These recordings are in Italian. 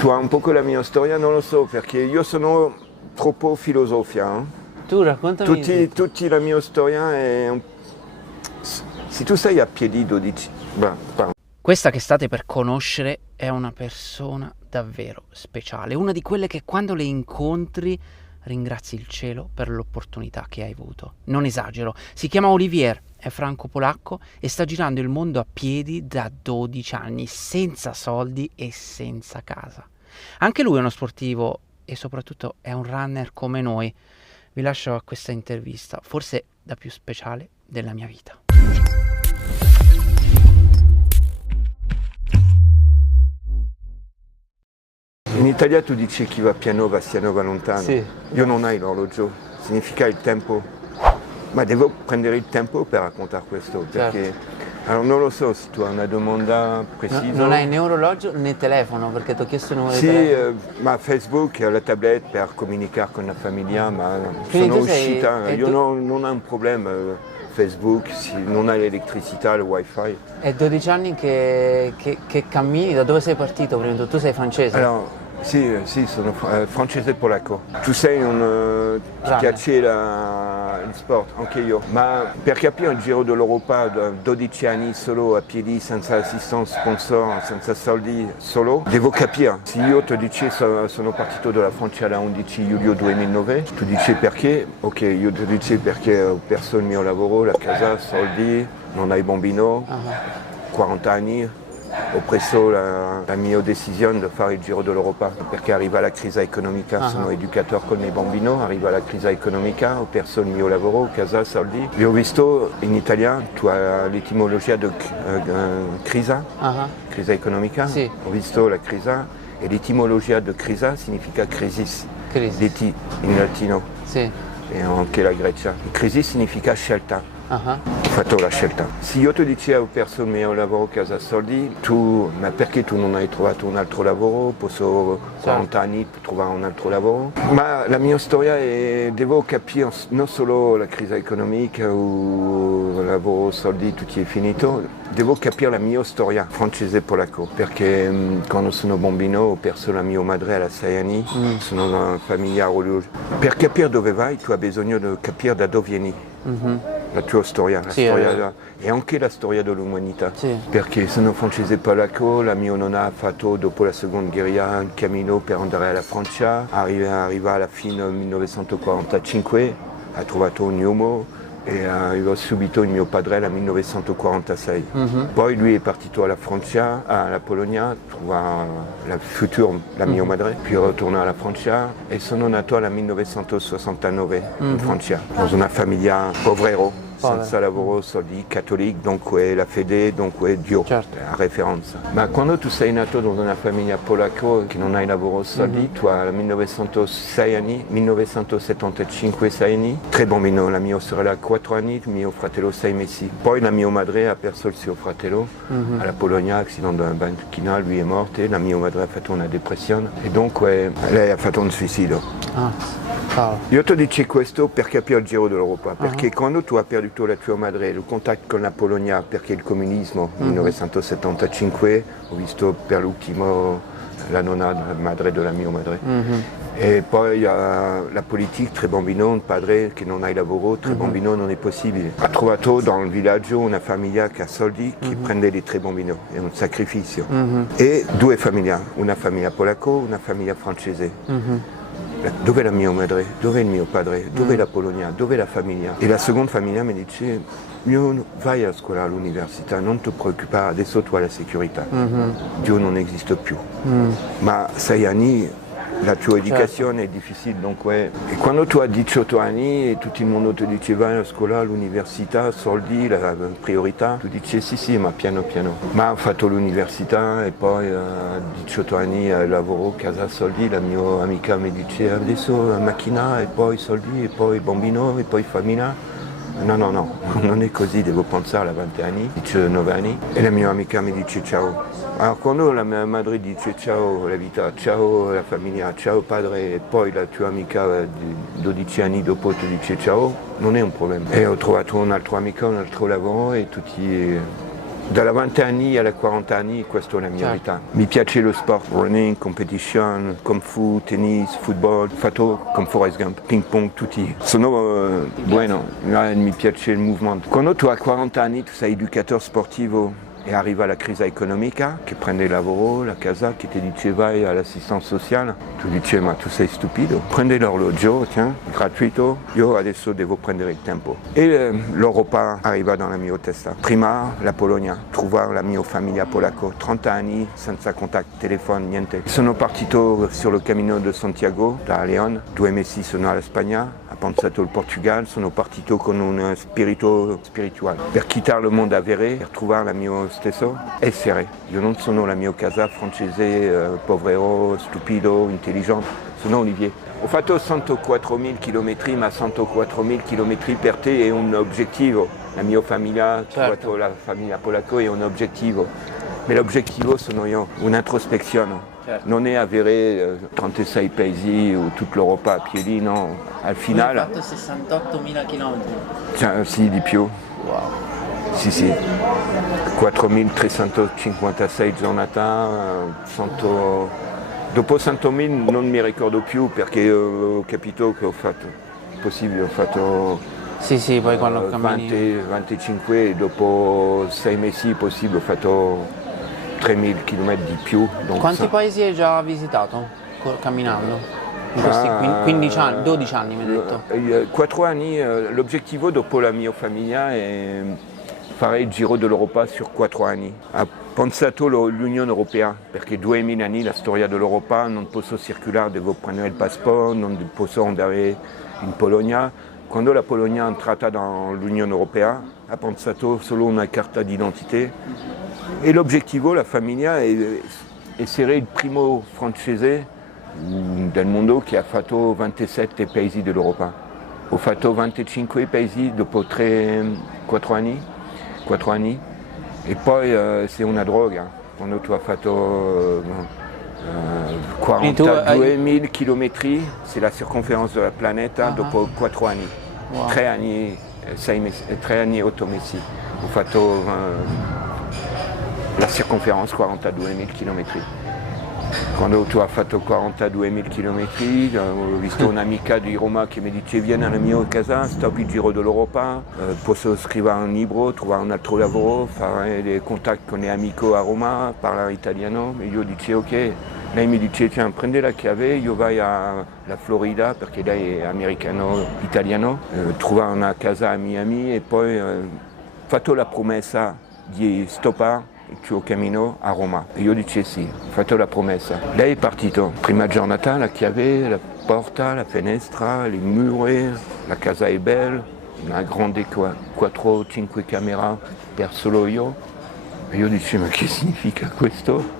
Tu hai un po' la mia storia, non lo so, perché io sono troppo filosofia. Tu raccontami. Tutti la mia storia è se tu sei a piedi 12. Questa che state per conoscere è una persona davvero speciale, una di quelle che quando le incontri ringrazi il cielo per l'opportunità che hai avuto. Non esagero, si chiama Olivier, è franco-polacco e sta girando il mondo a piedi da 12 anni, senza soldi e senza casa. Anche lui è uno sportivo e soprattutto è un runner come noi. Vi lascio a questa intervista, forse la più speciale della mia vita. In Italia tu dici chi va piano va lontano. Sì. Io non hai l'orologio, significa il tempo. Ma devo prendere il tempo per raccontare questo, perché Certo. allora, non lo so se tu hai una domanda precisa. Non hai né orologio né telefono perché ti ho chiesto il numero di Sì, telefono. ma Facebook, la tablette per comunicare con la famiglia, ma Quindi sono tu sei- uscita, e io tu- non ho un problema. Facebook, se non hai l'elettricità, il wifi. È 12 anni che cammini, da dove sei partito prima di tutto? Tu sei francese? Allora, sì, sono francese e polacco. Tu sei ti Runner. piace il sport, anche io. Ma per capire il Giro dell'Europa da 12 anni solo a piedi, senza assistenza sponsor, senza soldi, solo, devo capire. Se io ti dici sono partito dalla Francia il 11 luglio 2009, tu dici perché? Ok, io ti dici perché ho perso il mio lavoro, la casa, soldi, non hai bambino, 40 anni. Ho preso la mia decisione di fare il Giro dell'Europa perché arriva la crisi economica, sono educatore con i bambini, arriva la crisi economica, ho perso il mio lavoro, casa, soldi. E ho visto in Italia, tu hai l'etimologia di crisi, crisi economica, Sì. ho visto la crisi e l'etimologia di crisi significa crisis, Crisi. in latino Sì. e anche la Grecia. Crisi significa scelta. Ah. Ho fatto la scelta. Se io ti dicevo ho perso il mio lavoro, casa, soldi, ma perché tu non hai trovato un altro lavoro? Posso 40 anni per trovare un altro lavoro? Ma la mia storia è, devo capire non solo la crisi economica o il lavoro, soldi, tutto è finito, devo capire la mia storia francese e polacco, perché quando sono bambino ho perso la mia madre a 6 anni, sono una famiglia orologio. Per capire dove vai tu hai bisogno di capire da dove vieni. La tua storia, e anche la storia dell'umanità, perché sono francese e polacco, la mia nonna ha fatto dopo la seconda guerra il cammino per andare alla Francia, arriva alla fine del 1945, ha trovato un uomo e arrivò subito il mio padre nel 1946. Poi lui è partito alla Francia, alla Polonia, trova la mia madre, puis ritorna alla Francia e sono nato nel 1969 in Francia, in una famiglia povrero. Senza lavoro, soldi, cattolico, dunque la fede, dunque Dio, la referenza. Ma quando tu sei nato in una famiglia polacca che non hai lavoro, soldi, tu hai 1906 anni, 1975 6 anni, tre bambini, la mia sorella ha 4 anni, il mio fratello 6 mesi. Poi la mia madre ha perso il suo fratello alla Polonia, accidente della banchina, lui è morto, la mia madre ha fatto una depressione e dunque lei ha fatto un suicidio. Io ti dico questo per capire il Giro dell'Europa, perché quando tu hai perduto la tua madre, il contatto con la Polonia, perché il comunismo, 1975, ho visto per l'ultimo la nonna, la madre della mia madre. E poi la politica, tre bambini, un padre che non ha lavoro, tre bambini non è possibile. Ha trovato nel villaggio una famiglia che ha soldi, che prende i tre bambini, è un sacrificio. E due famiglie, una famiglia polacca, una famiglia francese. Dove è la mia madre? Dove è il mio padre? Dove è la Polonia? Dove è la famiglia? E la seconda famiglia mi dice, vai a scuola all'università, non ti preoccupare, adesso tu hai la sicurezza. Dio non esiste più. Ma 6 anni la tua educazione è difficile, dunque. E quando tu hai 18 anni e tutto il mondo ti dice vai a scuola, all'università, soldi, la priorità, tu dici sì, ma piano piano. Ma ho fatto l'università e poi a 18 anni lavoro, casa, soldi, la mia amica mi dice adesso la macchina e poi soldi e poi bambino e poi famiglia. No, non è così, devo pensare a 20 anni, 19 anni e la mia amica mi dice ciao. Allora quando la mia madre dice ciao la vita, ciao la famiglia, ciao padre e poi la tua amica di 12 anni dopo ti dice ciao, non è un problema. E ho trovato un altro amico, un altro lavoro e tutti Dalla 20 anni alla 40 anni questa è la mia vita. Mi piace lo sport, running, competition, kung fu, tennis, football, fatto con Forrest Gump, ping pong, tutti. Sono bueno, mi piace il movimento. Quando tu hai 40 anni tu sei educatore sportivo e arriva la crisi economica che prende il lavoro, la casa, che ti dice vai all'assistenza sociale, tu dici ma tu sei stupido, prendi l'orologio, tiens, gratuito, io adesso devo prendere il tempo. E l'Europa arriva nella mia testa. Prima la Polonia, trovare la mia famiglia polacca, 30 anni senza contatto, telefono, niente. Sono partito sul cammino di Santiago da León, 2 mesi sono alla Spagna, ho pensato al Portugal, sono partito con un spirito spirituale per quittare il mondo avere, per trovare la mia stesso essere. Io non sono la mia casa francese, povero, stupido, intelligente, sono Olivier. Ho fatto 104.000 km, ma 104.000 km per te è un obiettivo. La mia famiglia, certo. La famiglia polacca è un obiettivo. Ma l'obiettivo sono io, un'introspezione. Certo. Non è avere 36 paesi o tutta l'Europa a piedi, no. Al finale... Hai fatto 68.000 km? Cioè, sì, di più. Wow. Sì, 4.356 giornate, 100... dopo 100.000 non mi ricordo più perché ho capito che ho fatto possibile, ho fatto sì, poi quando cammini 25 e dopo 6 mesi possibile, ho fatto 3.000 km di più. Quanti paesi hai già visitato camminando? In questi 15 anni, 12 anni mi hai detto? 4 anni, l'obiettivo dopo la mia famiglia è fare il giro dell'Europa su 4 anni. Ha pensato l'Unione Europea, perché 2000 anni la storia dell'Europa, non posso circolare, devo prendere il passeport, non posso andare in Polonia. Quando la Polonia è entrata nell'Unione Europea, ha pensato solo una carta d'identità e l'obiettivo, la famiglia, è essere il primo francese del mondo che ha fatto 27 paesi dell'Europa. Ho fatto 25 paesi dopo 4 anni e poi c'est una droga. Quando tu hai fatto 42.000 km, c'est la circonférence della planeta dopo 4 anni. Wow. 3 anni, 3 anni e 8 mesi. Ho fatto la circonférence 42.000 km. Quando tu hai fatto 42.000 km, ho visto un'amica di Roma che mi dice vieni alla mia casa, stop il giro dell'Europa, posso scrivere un libro, trovare un altro lavoro, fare dei contatti con gli amici a Roma, parlare italiano. E io dicevo ok, lei mi dice tiens prendi la chiave, io vai alla Florida perché lei è americano-italiano, trovare una casa a Miami e poi ho fatto la promessa di stoppare il tuo cammino a Roma. E io dicevo sì, ho fatto la promessa. Lei è partito, prima giornata, la chiave, la porta, la finestra, le mura, la casa è bella, una grande 4-5 camere per solo io. E io dicevo ma che significa questo?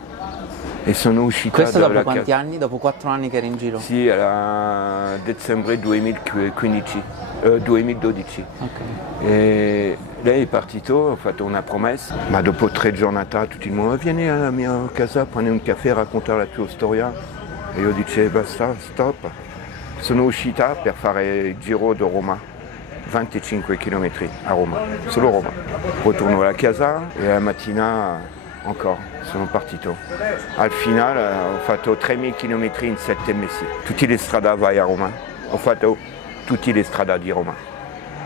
E sono uscita questo dopo quanti anni? Dopo 4 anni che eri in giro? Sì, a dicembre 2012. Okay. E lei è partito, ho fatto una promessa, ma dopo 3 giornate tutti il mondo vieni alla mia casa, prendi un caffè, raccontare la tua storia. E io dicevo basta, stop. Sono uscita per fare il giro di Roma, 25 km a Roma, solo Roma. Ritorno alla casa e la mattina ancora sono partito. Al finale ho fatto 3.000 km in 7 mesi. Tutte le strade vai a Roma. Ho fatto tutte le strade di Roma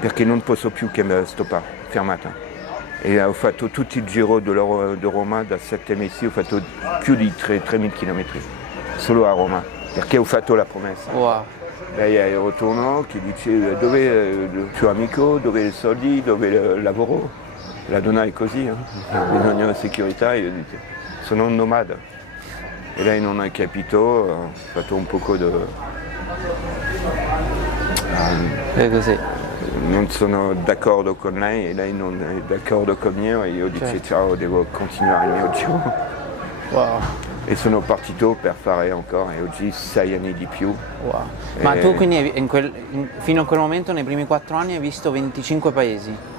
perché non posso più che stoppare, fermata. E ho fatto tutto il giro di Roma da 7 mesi, ho fatto più di 3.000 km solo a Roma perché ho fatto la promessa. Wow. Lei è il ritorno che dice dove è il tuo amico, dove i soldi, dove il lavoro. La donna è così, bisogna la sicurezza, io dico, sono un nomade. E lei non ha capito, ho fatto un poco di... è così. Non sono d'accordo con lei e lei non è d'accordo con me e io dico ciao, devo continuare il mio giro. Wow. E sono partito per fare ancora e oggi 6 anni di più. Wow. Ma tu quindi fino a quel momento nei primi 4 anni hai visto 25 paesi?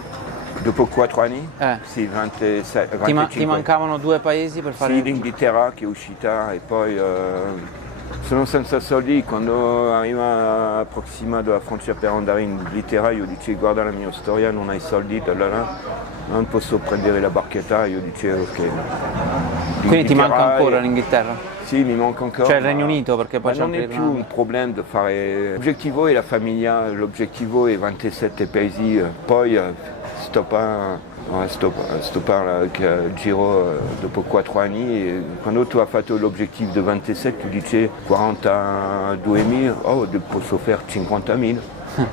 Dopo 4 anni? Sì, 26, 25. Ti mancavano 2 paesi per fare... Sì, l'Inghilterra che è uscita e poi sono senza soldi, quando arriva a Proxima della frontiera per andare in Inghilterra io dicevo guarda la mia storia, non hai soldi, non posso prendere la barchetta, io dicevo ok. Quindi ti manca ancora l'Inghilterra? Sì, mi manca ancora. Cioè il Regno Unito perché poi c'è non è più un problema di fare. L'obiettivo è la famiglia, l'obiettivo è 27 paesi, poi stoppare il giro dopo 4 anni e quando tu hai fatto l'obiettivo di 27 tu dici 42.000, oh posso fare 50.000.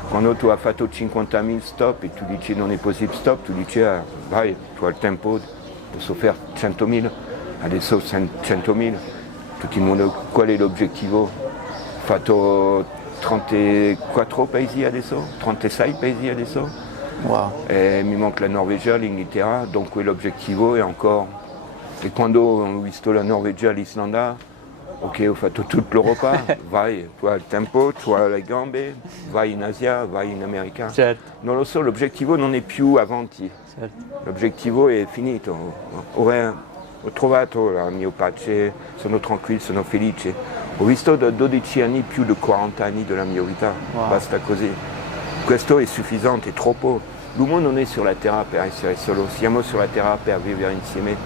Quando tu hai fatto 50.000 stop e tu dici non è possibile stop, tu dici vai, tu hai il tempo, posso fare 100.000, adesso 100.000. Tutto il mondo, qual è l'obiettivo? Ho fatto 34 paesi adesso, 36 paesi adesso. Wow. E mi manca la Norvegia, l'Inghilterra, donc l'obiettivo è ancora. E quando ho visto la Norvegia, l'Islanda, ok, ho fatto tutta l'Europa, vai, tu hai il tempo, tu hai le gambe, vai in Asia, vai in America. Certo. Non lo so, l'obiettivo non è più avanti. Certo. L'obiettivo è finito. Ho trovato la mia pace, sono tranquillo, sono felice. Ho visto da 12 anni più di 40 anni della mia vita, basta così. Questo è sufficiente, è troppo. L'uomo non è sulla terra per essere solo, siamo sulla terra per vivere insieme.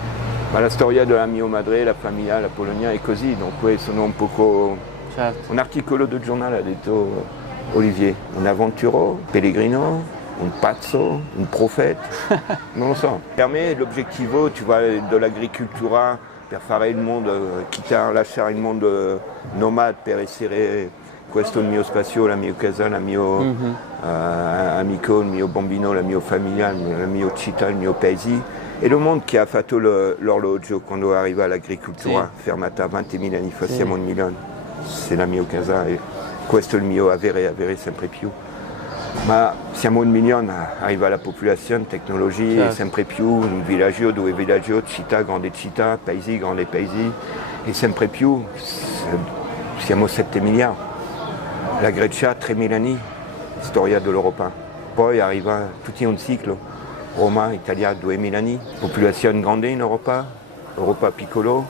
Ma la storia della mia madre, la famiglia, la Polonia è così, dunque sono un poco. Certo. Un articolo del giornale ha detto Olivier, un avventuro, pellegrino, un pazzo, un profeta, non lo so. Per me l'obiettivo, tu vois, dell'agricoltura per fare il mondo, quitte a lasciare il mondo nomade per essere questo il mio spazio, la mia casa, il mio amico, il mio bambino, la mia famiglia, la mia città, il mio paese. E il mondo che ha fatto l'orologio quando arriva l'agricoltura, fermata 20.000 anni fa, siamo 1 milione. C'est la mia casa e questo è il mio avere sempre più. Ma siamo 1 milione, arriva la popolazione, tecnologie, sempre più, un villaggio, 2 villaggi, città, grandi città, paesi, grandi paesi, e sempre più, siamo 7 miliardi. La Grecia, 3.000 anni, storia dell'Europa. Poi arriva tutto un ciclo, Roma, Italia, 2.000 anni, popolazione grande in Europa, Europa piccolo,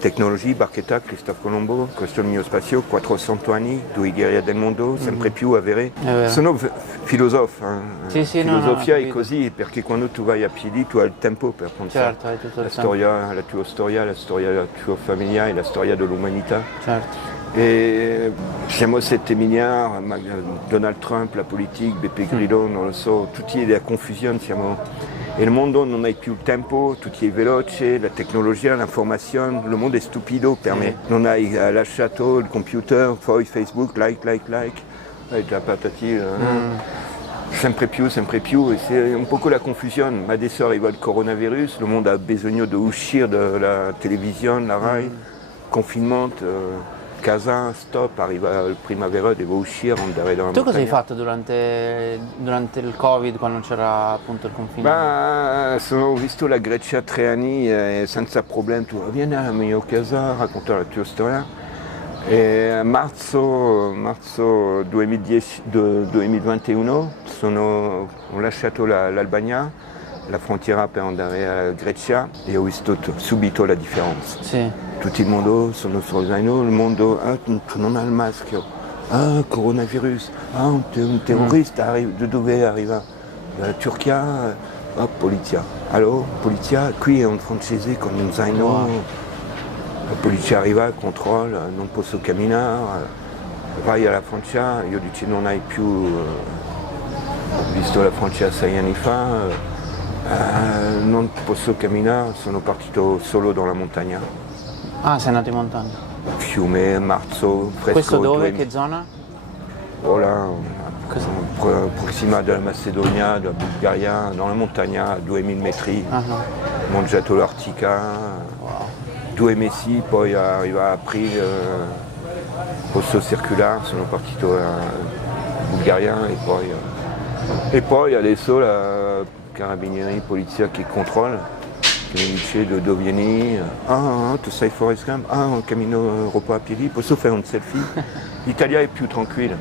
tecnologie, barchetta, Cristoforo Colombo, questo è il mio spazio, 400 anni, 2 guerre del mondo, sempre più avere. Sono filosofo, filosofia è così, perché quando tu vai a piedi tu hai il tempo per pensare. Certo, hai tutto il la tua storia, la storia della tua famiglia e la storia dell'umanità. Certo. E siamo 7 miliardi, Donald Trump, la politica, Beppe Grillo, non lo so, tutti la confusione siamo. E il mondo non ha più il tempo, tutto è veloce, la tecnologia, l'informazione, il mondo è stupido per me. Non hai lasciato il computer, poi Facebook, like, hai già patati. Sempre più, e c'est un po' la confusione. Ma adesso arriva il coronavirus, il mondo ha bisogno di uscire dalla televisione, la RAI, confinement. Casa, stop, arriva il primavera, devo uscire, andare da una Tu cosa hai montagna. fatto durante il Covid, quando c'era appunto il confinemento? Ho visto la Grecia 3 anni senza problemi, tu vieni alla mia casa, racconta la tua storia. E a marzo 2021 ho lasciato l'Albania, la frontiera per andare alla Grecia e ho visto subito la differenza. Sì. Tutto il mondo sono sul zaino, il mondo, tu non hai il maschio, coronavirus, un terrorista da dove arriva? Dalla Turchia, polizia. Allora, polizia, qui è un francese con un zaino, la polizia arriva, controlla, non posso camminare, vai alla Francia, io dico non hai più, ho visto la Francia 6 anni fa, non posso camminare, sono partito solo dans la montagna. Ah, sei andato in montagna. Fiume, marzo, fresco. Questo dove? Che zona? Voilà, prossima della Macedonia, della Bulgaria, dans la montagna, a 2000 metri. Mangiato l'Artica, 2 mesi, poi arriva aprile, posto circolare, sono partito in Bulgaria e poi adesso la carabinieri, polizia che controlla. Che mi dice dove vieni, tu sei Forrest Gump, cammino Europa a piedi, posso fare un selfie? L'Italia è più tranquilla,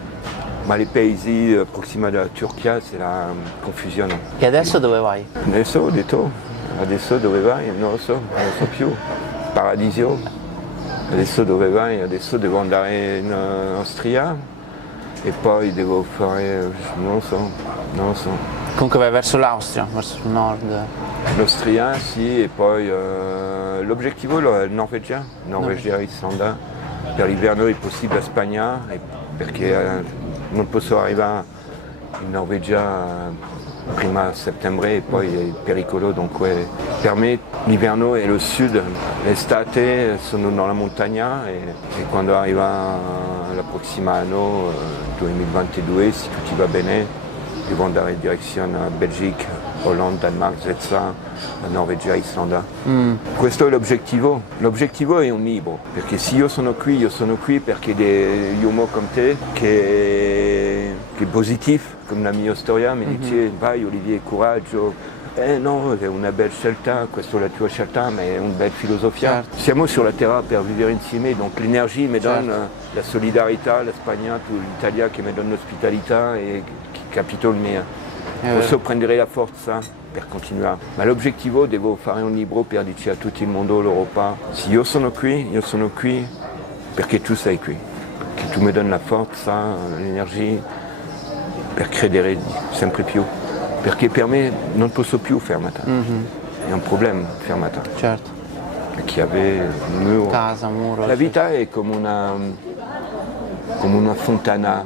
ma i paesi prossimi della Turchia c'è la confusione. E adesso dove vai? Adesso ho detto, adesso dove vai? Non lo so più. Paradisio, Adesso dove vai? Adesso devo andare in Austria e poi devo fare, non lo so. Comunque vai verso l'Austria, verso il nord. L'Austria, sì, e poi l'obiettivo è il Norvegia, Islanda. Per l'inverno è possibile la Spagna, perché non posso arrivare in Norvegia prima settembre e poi è pericolo, dunque per me l'inverno è lo sud, l'estate sono nella montagna e quando arriva la prossima anno, 2022, se tutto va bene, devo andare in direzione Belgica, Olanda, Danmark, Svezia, Norvegia, Islanda. Questo è l'obiettivo. L'obiettivo è un libro, perché se io sono qui perché degli uomini come te che è positivo, come la mia storia, mi dice vai Olivier, coraggio. No, è una bella scelta, questa è la tua scelta, ma è una bella filosofia. Certo. Siamo sulla terra per vivere insieme, donc l'energia mi donne la solidarietà, la Spagna, l'Italia che mi donne l'ospitalità e che capito il mio. Posso prendere la forza per continuare. Ma l'obiettivo devo fare un libro per dire a tutto il mondo, l'Europa, se io sono qui perché tu sei qui, che tu mi doni la forza, l'energia per credere sempre più. Perché per me non posso più fermata. È un problema fermata. Certo. Chi aveva un muro. Casa, muro. La vita è come una fontana.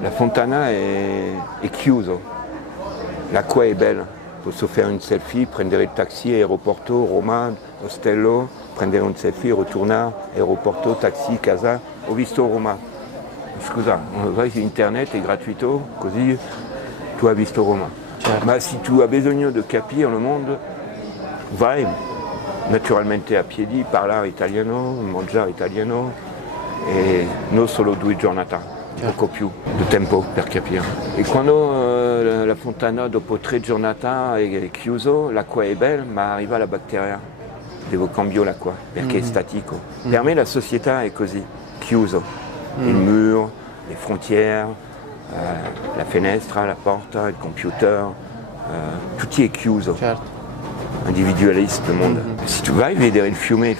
La fontana è chiusa. L'acqua è bella. Posso fare un selfie, prendere il taxi, aeroporto, Roma, ostello, prendere un selfie, ritornare, aeroporto, taxi, casa. Ho visto Roma. Scusa, vai su internet, è gratuito, così tu hai visto Roma. Certo. Ma se tu hai bisogno di capire il mondo, vai naturalmente a piedi, parlare italiano, mangiare italiano e non solo 2 giornate, poco più di tempo per capire. E quando la fontana dopo 3 giornate è chiusa, l'acqua è bella, ma arriva la batteria. Devo cambiare l'acqua perché è statico. Per me la società è così, chiusa. Il muro, le frontiere, la finestra, la porta, il computer, tutto è chiuso. Certo. Individualista il mondo. Se tu vai a vedere il fiume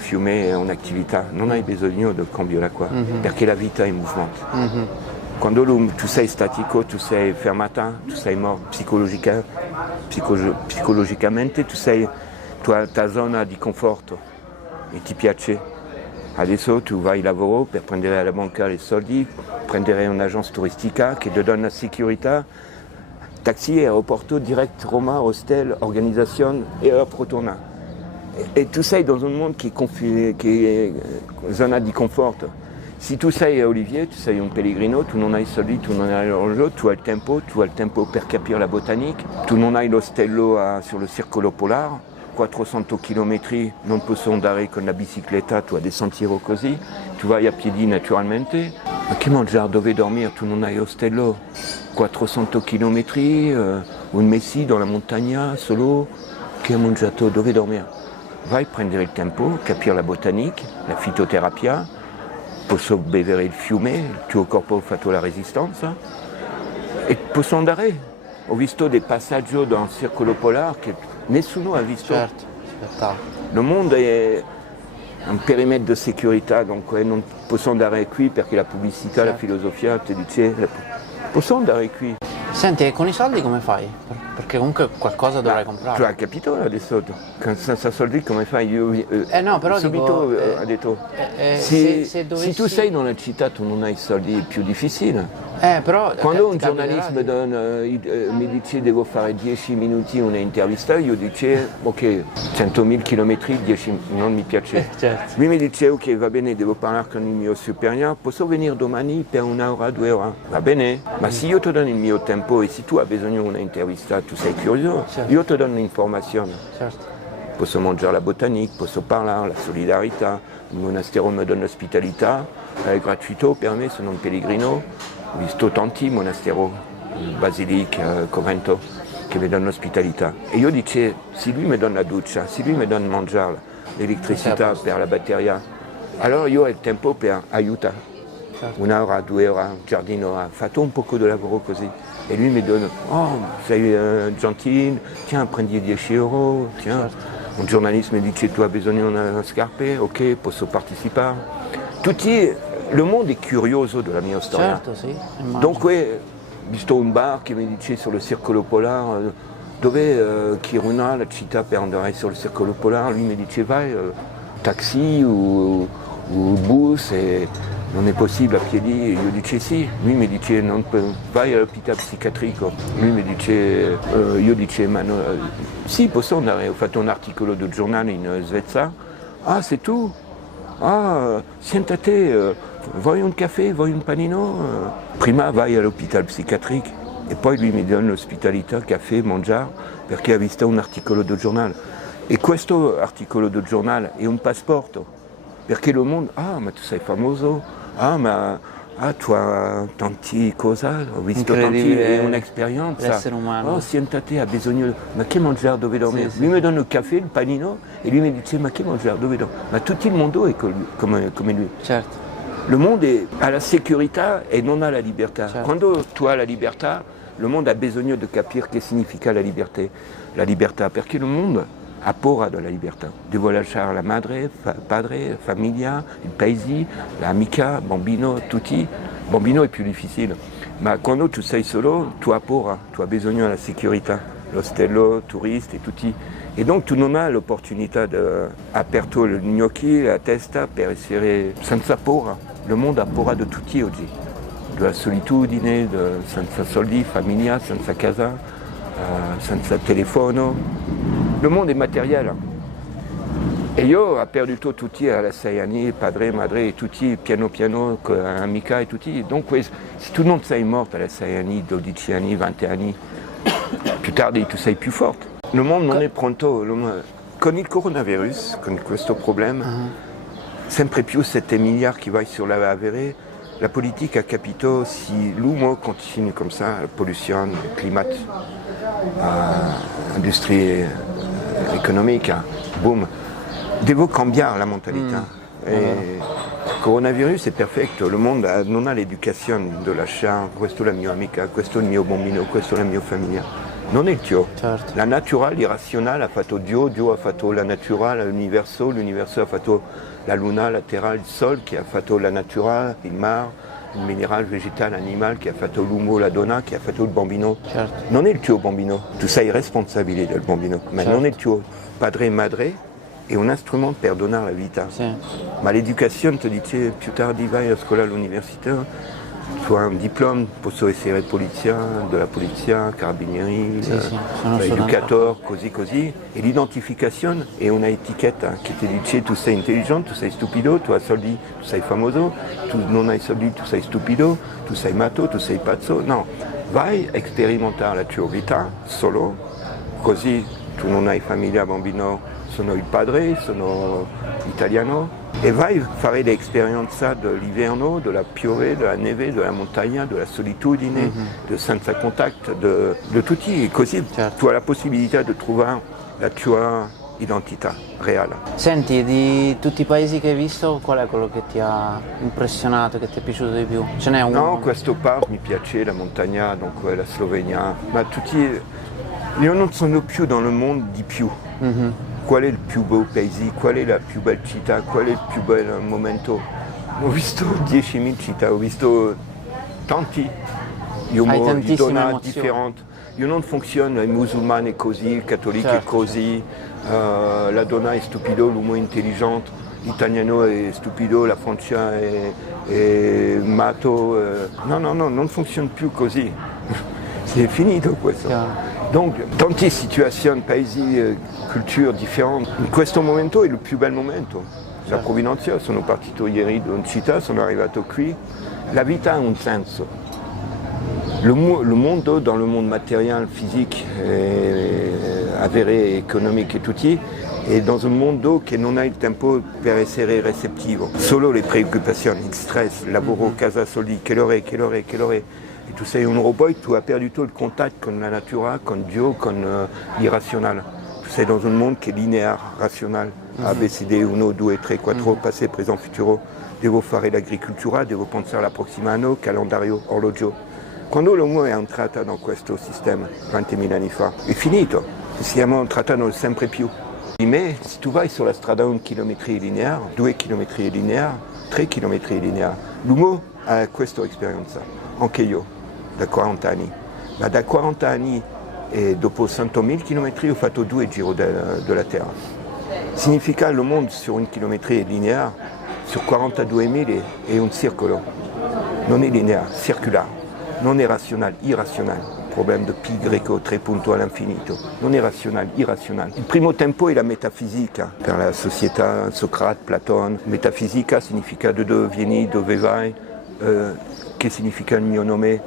è un'attività, non hai bisogno di cambiare l'acqua, perché la vita è in movimento. Quando tu sei statico, tu sei fermata, tu sei morto psicologicamente, tu hai ta zona di conforto e ti piace. Adesso tu vai a lavoro per prendere alla banca i soldi, prendere un'agenzia turistica che ti dona sicurezza, taxi, aeroporto, direct, Roma, hostel, organizzazione e ritorna. E tu sei in un mondo che è zona di conforto. Se tu sei Olivier, tu sei un pellegrino, tu non hai soldi, tu non hai l'orologio, tu hai il tempo per capire la botanica, tu non hai l'ostello sul circolo polare. 400 km non posso andare con la bicicletta, tu hai dei sentieri così, tu vai a piedi naturalmente. Ma che mangiare, dove dormire? Tu non hai ostello, 400 km, un mese dans la montagna, solo, che hai mangiato, dove dormire? Vai a prendere il tempo, capire la botanica, la fitoterapia, posso bere il fiume, il tuo corpo ha fatto la resistenza e posso andare. Ho visto dei passaggi da un circolo polare che nessuno ha visto. Certo, spettacolo. Il mondo è un perimetro di sicurezza, dunque non posso andare qui perché la pubblicità, la filosofia ti dice posso andare qui. Senti, e con i soldi come fai? Perché comunque qualcosa dovrai comprare. Tu hai capito adesso? Senza soldi come fai? No, però subito dico, ha detto se dovessi... se tu sei in una città tu non hai soldi, è più difficile. Però Quando un giornalista mi dice devo fare 10 minuti un'intervista, io dice ok, 100.000 km, 10 non mi piace. Certo. Lui mi dice ok, va bene, devo parlare con il mio superiore, posso venire domani per 1 ora, 2 ore? Va bene, ma se io ti do il mio tempo e se tu hai bisogno di un'intervista, tu sei curioso, io ti do l'informazione. Certo. Posso mangiare la botanica, posso parlare, la solidarietà, il monastero mi dà l'ospitalità, è gratuito per me, sono un pellegrino. Ho visto tanti monasteri, Basilica, Covento, che mi danno l'ospitalità. E io dicevo, se lui mi dà la doccia, se lui mi dà mangiare, l'elettricità per la batteria, allora io ho il tempo per aiutare. Certo. 1 ora, 2 ore, un giardino, ho fatto un po' di lavoro così. E lui mi dona, oh, sei gentile, tiens, prendi 10 euro, tiens. Certo. un giornalista mi dice tu hai bisogno di una scarpe, ok, posso partecipare. Le mondo è curioso della mia storia. Certo, sì, immagino. Dunque, visto un bar che mi dice sul circolo polare, dove Kiruna, la città per andare sul circolo polare, lui mi dice vai, taxi o bus, e non è possibile a piedi, io dice sì, lui mi dice vai all'ospedale psichiatrico, lui mi dice, io dice ma no, sì posso andare, ho fatto un articolo del giornale in Svezia, ah c'est tu? Ah, senta te, vuoi un caffè, vuoi un panino? Prima vai all'ospedale psichiatrico e poi lui mi dà l'ospitalità, caffè, mangiare, perché ha visto un articolo del giornale. E questo articolo del giornale è un passaporto, perché il mondo, ah ma tu sei famoso, tu hai tante cose, ho visto tanti, è un'esperienza. L'essere umano. Oh, senta te, ha bisogno, ma che mangiare, dove dormire? Sì, Lui sì. mi dà il caffè, il panino, e lui mi dice, ma che mangiare, dove dormire? Ma tutto il mondo è come lui. Certo. Le mondo ha la sicurezza e non ha la libertà. Certo. Quando tu hai la libertà, il mondo ha bisogno di capire che significa la libertà, perché il mondo ha paura della libertà. Devo lasciare la madre, padre, famiglia, il paese, l'amica, bambino, tutti. Bambino è più difficile, ma quando tu sei solo, tu hai paura, tu hai bisogno della sicurezza, l'ostello, turisti, tutti. E donc tu non hai l'opportunità di aperto gli occhi, la testa per essere senza paura. Il mondo ha paura di tutti oggi, della solitudine, senza soldi, famiglia, senza casa, senza telefono. Il mondo è materiale. E io ho perduto tutti a 6 anni, padre, madre, e tutti piano piano, amica e tutti. Dunque, se tu non sei morto a 6 anni, 12 anni, 20 anni, più tardi tu sei più forte. Il mondo non è pronto. Con il coronavirus, con questo problema, sempre più 7 miliardi che vai sull'avere, la politica ha capito se l'uomo continua come ça, la polluzione, il clima, l'industria economica, boom. Devo cambiare la mentalità. Il coronavirus è perfetto, il mondo non ha l'educazione di lasciare questo è la mia amica, questo è il mio bambino, questo è la mia famiglia. Non è Dio. Certo. La natura, l'irrazionale ha fatto Dio, Dio ha fatto la natura, l'universo ha fatto la luna, la terra, il sol, che ha fatto la natura, il mare, il minerale, il vegetale, l'animal, che ha fatto l'uomo, la donna, che ha fatto il bambino. Certo. Non è il tuo bambino, tu sei responsabile del bambino, ma non è il tuo padre e madre. È un strumento per donare la vita. Sì. Ma l'educazione ti dice più tardi vai a scuola all'università, tu hai un diploma, posso essere della polizia, carabinieri, educatore, così. E l'identificazione è una etichetta che ti dice tu sei intelligente, tu sei stupido, tu hai soldi, tu sei famoso, tu non hai soldi, tu sei stupido, tu sei matto, tu sei pazzo. No, vai a sperimentare la tua vita solo, così tu non hai famiglia, bambino, sono il padre, sono italiano, e vai a fare l'esperienza dell'inverno, della piove, della neve, della montagna, della solitudine, del senza contatto, di tutti, e così tu hai la possibilità di trovare la tua identità reale. Senti, di tutti i paesi che hai visto, qual è quello che ti ha impressionato, che ti è piaciuto di più? Ce n'è uno? No, questo part mi piace, la montagna, dunque la Slovenia, ma tutti, io non sono più nel mondo di più. Qual è il più bel paese, qual è la più bella città, qual è il più bel momento. Ho visto 10.000 città, ho visto tanti umori di donne differenti. Io non funziono, il musulmano è così, il cattolico è così, la donna è stupido, l'uomo è intelligente, l'italiano è stupido, la Francia è matto. No, non funziona più così. C'est finito questo. Donc, tante situazioni, paesi, culture differenti. In questo momento è il più bel momento. La Providencia, sono partito ieri da una città, sono arrivato qui. La vita ha un senso. Le mondo, dans le monde matériel, physique, avéré, économique e tutti, è dans un mondo che non ha il tempo per essere recettivo. Solo le preoccupazioni, il stress, lavoro, casa, soldi, che l'ore. E tu sei un robot, tu hai perduto il contatto con la natura, con Dio, con l'irrazionale. Tu sei dans un mondo che è lineare, razionale. ABCD 1, 2, 3, 4, passé, présent, futuro. Devo fare l'agricoltura, devo pensare al prossimo anno, calendario, orologio. Quando l'uomo è entrato in questo sistema, 20.000 anni fa, è finito. Siamo entrati nel sempre più. Ma se tu vai sulla strada 1 chilometro lineare, 2 chilometri lineari, 3 chilometri lineari, l'uomo ha questa esperienza, anche io, da 40 anni. Ma da 40 anni e dopo 100.000 chilometri ho fatto 2 giri della Terra. Significa che il mondo su 1 chilometro lineare, su 42.000 è un circolo. Non è lineare, circolare, non è razionale, irrazionale. Problème de pi greco, 3 punto all'infinito. Non è razionale, irrazionale. Il primo tempo è la metafisica. Per la società, Socrate, Platone. Metafisica significa da dove vieni, dove vai, che significa il mio nome.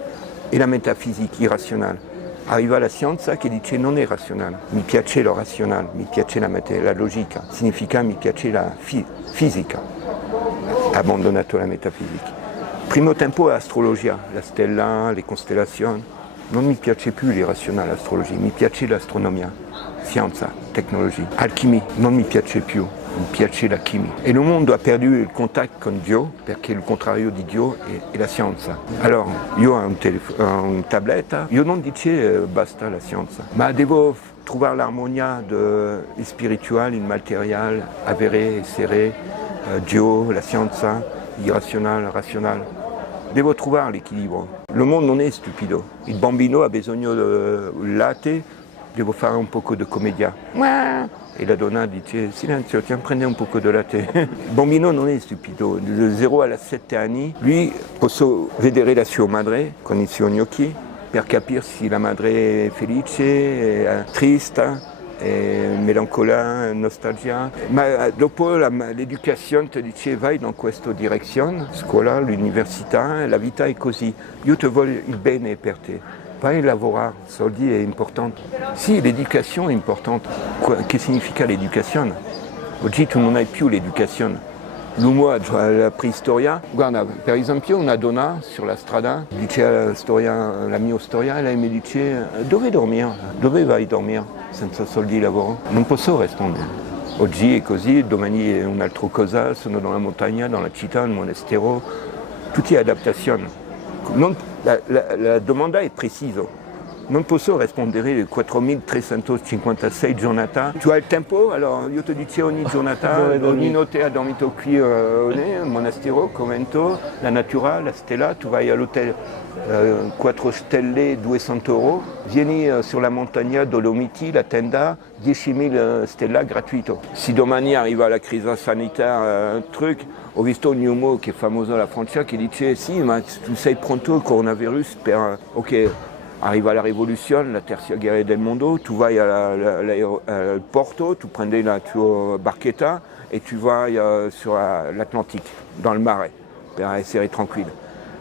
E la metafisica irrazionale. Arriva la scienza che dice non è razionale. Mi piace lo razionale, mi piace la logica. Significa mi piace la fisica. Ha abbandonato la metafisica. Primo tempo è astrologia, la stella, le costellazioni. Non mi piace più l'irrazionale, l'astrologia, mi piace l'astronomia, scienza, tecnologia. Alchimia, non mi piace più, mi piace la chimia. E il mondo ha perdu il contatto con Dio, perché il contrario di Dio è la scienza. Allora, io ho un tabletta, io non dice basta la scienza, ma devo trovare l'armonia spirituale, il materiale, avere, essere, Dio, la scienza, l'irrazionale, razionale. Devo trovare l'equilibrio. Il mondo non è stupido. Il bambino ha bisogno di latte, devo fare un po' di commedia. E la donna dice, silenzio, tiens, prendi un po' di latte. Il bambino non è stupido. Da 0 a 7 anni, lui posso vedere la sua madre con i suoi occhi per capire se la madre è felice, è triste, melancolia, nostalgia, ma dopo l'educazione ti dice vai in questa direzione, scuola, l'università, la vita è così, io ti voglio il bene per te, vai lavorare, soldi è importante. Sì, l'educazione è importante, che significa l'educazione? Oggi tu non hai più l'educazione. L'uomo alla preistoria, guarda, per esempio una donna sulla strada dice la mia storia e lei mi dice dove dormire? Dove vai a dormire senza soldi di lavoro? Non posso rispondere. Oggi è così, domani è un'altra cosa, sono nella montagna, nella città, nel monastero, tutte adattazioni. La domanda è precisa. Non posso rispondere 4.356 giornate. Tu hai il tempo? Allora io ti dico ogni giornata, ogni notte hai dormito qui nel monastero, convento, la natura, la stella, tu vai all'hotel 4 stelle, 200 euro, vieni sulla montagna Dolomiti, la tenda, 10.000 stella gratuito. Se domani arriva la crisi sanitaria, ho visto un uomo che è famoso alla Francia che dice sì, ma tu sei pronto al coronavirus per... Ok. Arriva la rivoluzione, la terza guerra del mondo, tu vai al porto, tu prendi la tua barchetta e tu vai sur l'Atlantique, dans le mare, per essere tranquillo.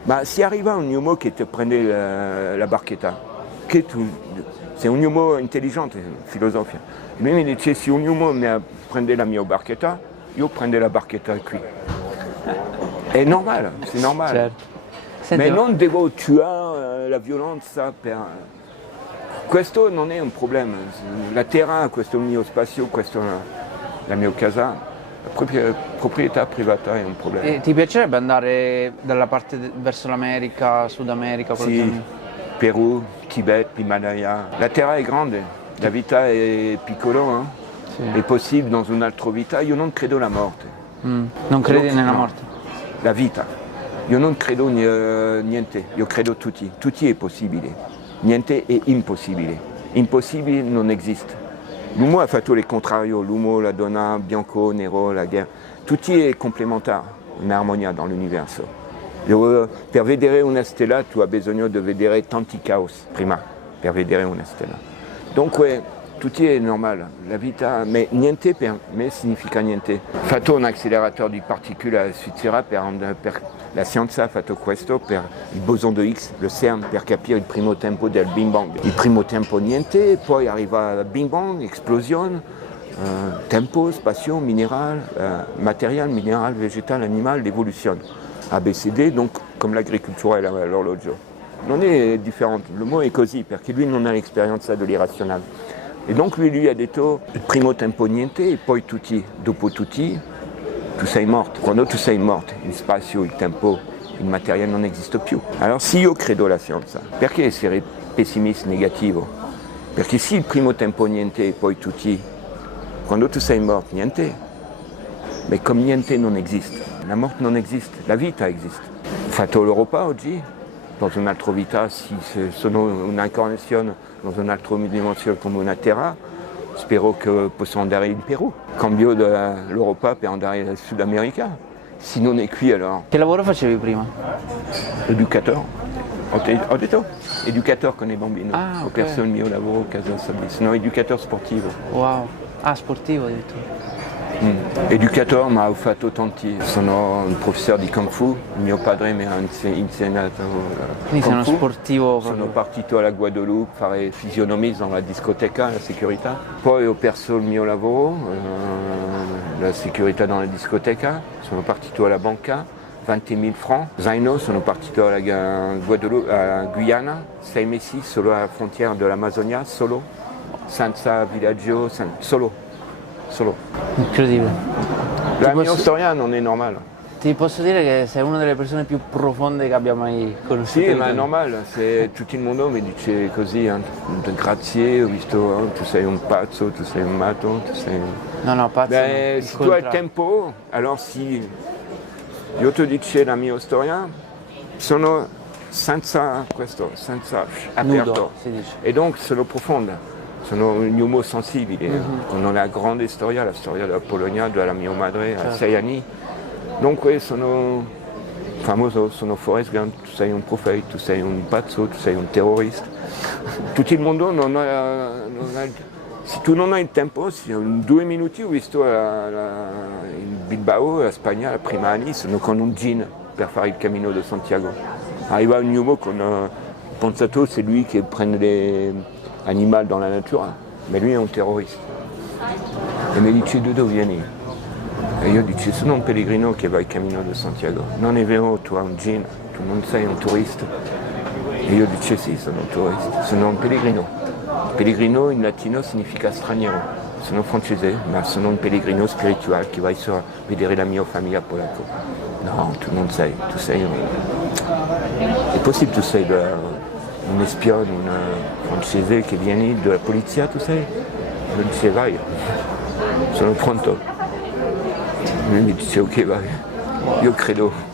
Ma se arriva un uomo che ti prende la barchetta, sei un uomo intelligente, filosofia. Lui mi dice, se un uomo mi prende la mia barchetta, io prendo la barchetta qui. È normale, c'est normale. Certo. Ma non devo tuare la violenza per... Questo non è un problema. La terra, questo è il mio spazio, questa è la mia casa. La proprietà privata è un problema. E ti piacerebbe andare dalla parte verso l'America, Sud America? Sì, Perù, Tibet, l'Himalaya. La terra è grande, la vita è piccola, sì. È possibile dans un'altra vita. Io non credo alla morte. Non credi nella morte? La vita. Io non credo niente, io credo tutti è possibile, niente è impossibile, impossibile non esiste. L'uomo ha fatto il contrario, l'uomo, la donna, bianco, nero, la guerra, tutti è complementare, un'armonia dans l'universo. Per vedere una stella tu hai bisogno di vedere tanti caos prima, per vedere una stella. Dunque, tutti è normale, la vita, ma niente per me significa niente. Ho fatto un acceleratore di particelle a Svizzera per la scienza ha fatto questo per il boson di Higgs, il CERN, per capire il primo tempo del Big Bang. Il primo tempo niente, poi arriva il Big Bang, esplosione, tempo, spazio, mineral, material, mineral, vegetal, animal, l'evoluzione. ABCD, donc come l'agricoltura e l'orologio. Non è differente, il mot è così, perché lui non ha l'esperienza dell'irrazionale. E donc lui ha detto il primo tempo niente e poi tutti, dopo tutti, tu sei morto. Quando tu sei morto, il spazio, il tempo, il materiale non esiste più. Allora se io credo alla scienza, perché essere pessimista, negativo? Perché se il primo tempo niente e poi tutti, Quando tu sei morto, niente. Ma come niente non esiste. La morte non esiste, la vita esiste. Ho fatto l'Europa oggi, dans un'altra vita, se sono un'incarnazione dans un'altra dimensione come una terra, spero che posso andare in Perù. Cambio dall'Europa per andare in Sud America. Se non è qui allora. Che lavoro facevi prima? Educatore. Ho detto? Educatore con i bambini. Ah, Ho ok. perso il mio lavoro a Casa Sabbia. Sono educatore sportivo. Wow. Ah, sportivo addirittura. Educatore, ma ho fatto tanti. Sono un professore di Kung Fu. Mio padre mi ha insegnato Quindi sei Kung uno Fu. sportivo Sono proprio. partito alla Guadeloupe a fare fisionomie nella discoteca, la sicurezza. Poi ho perso il mio lavoro, la sicurezza nella discoteca. Sono partito alla banca, 20.000 francs. Zaino, sono partito alla Guadeloupe, a Guyana, 6 mesi solo alla frontiera dell'Amazzonia, solo, senza villaggio, solo. Incredibile. La Ti mia posso- storia non è normale. Ti posso dire che sei una delle persone più profonde che abbia mai conosciuto. Sì, ma è normale, se tutto il mondo mi dice così, grazie, ho visto, tu sei un pazzo, tu sei un matto, tu sei... No, pazzo. no, Beh, il se tu hai il contrario. tempo, allora sì, io ti dico la mia storia, sono senza questo, senza aperto. Nudo, si dice. E donc sono profonda, sono un uomo sensibile, con una grande storia, la storia della Polonia, della mia madre a 6 anni. Dunque sono famoso, sono Forrest Gump, tu sei un profeta, tu sei un pazzo, tu sei un terrorista. Tutto il mondo non ha se tu non hai il tempo, in 2 minuti ho visto in Bilbao, la Spagna, la prima anni, sono con un jean per fare il Camino de Santiago. Arriva un uomo con pensato c'est lui qui prend les animali dans la nature, ma lui è un terrorista. E mi dice dove vieni? E io dico sono un pellegrino che va il Camino de Santiago. Non è vero, tu hai un jean, tu non sei un turista. E io dico sì, sono un turista, sono un pellegrino. Pellegrino in latino significa straniero. Sono francese, ma sono un pellegrino spirituale che va a vedere la mia famiglia polacca. No, tu non sei, tu sei un... È possibile, tu sei un espione, un francese che viene dalla polizia, tu sei? Io dice vai, sono pronto. Lui mi dice ok vai, io credo.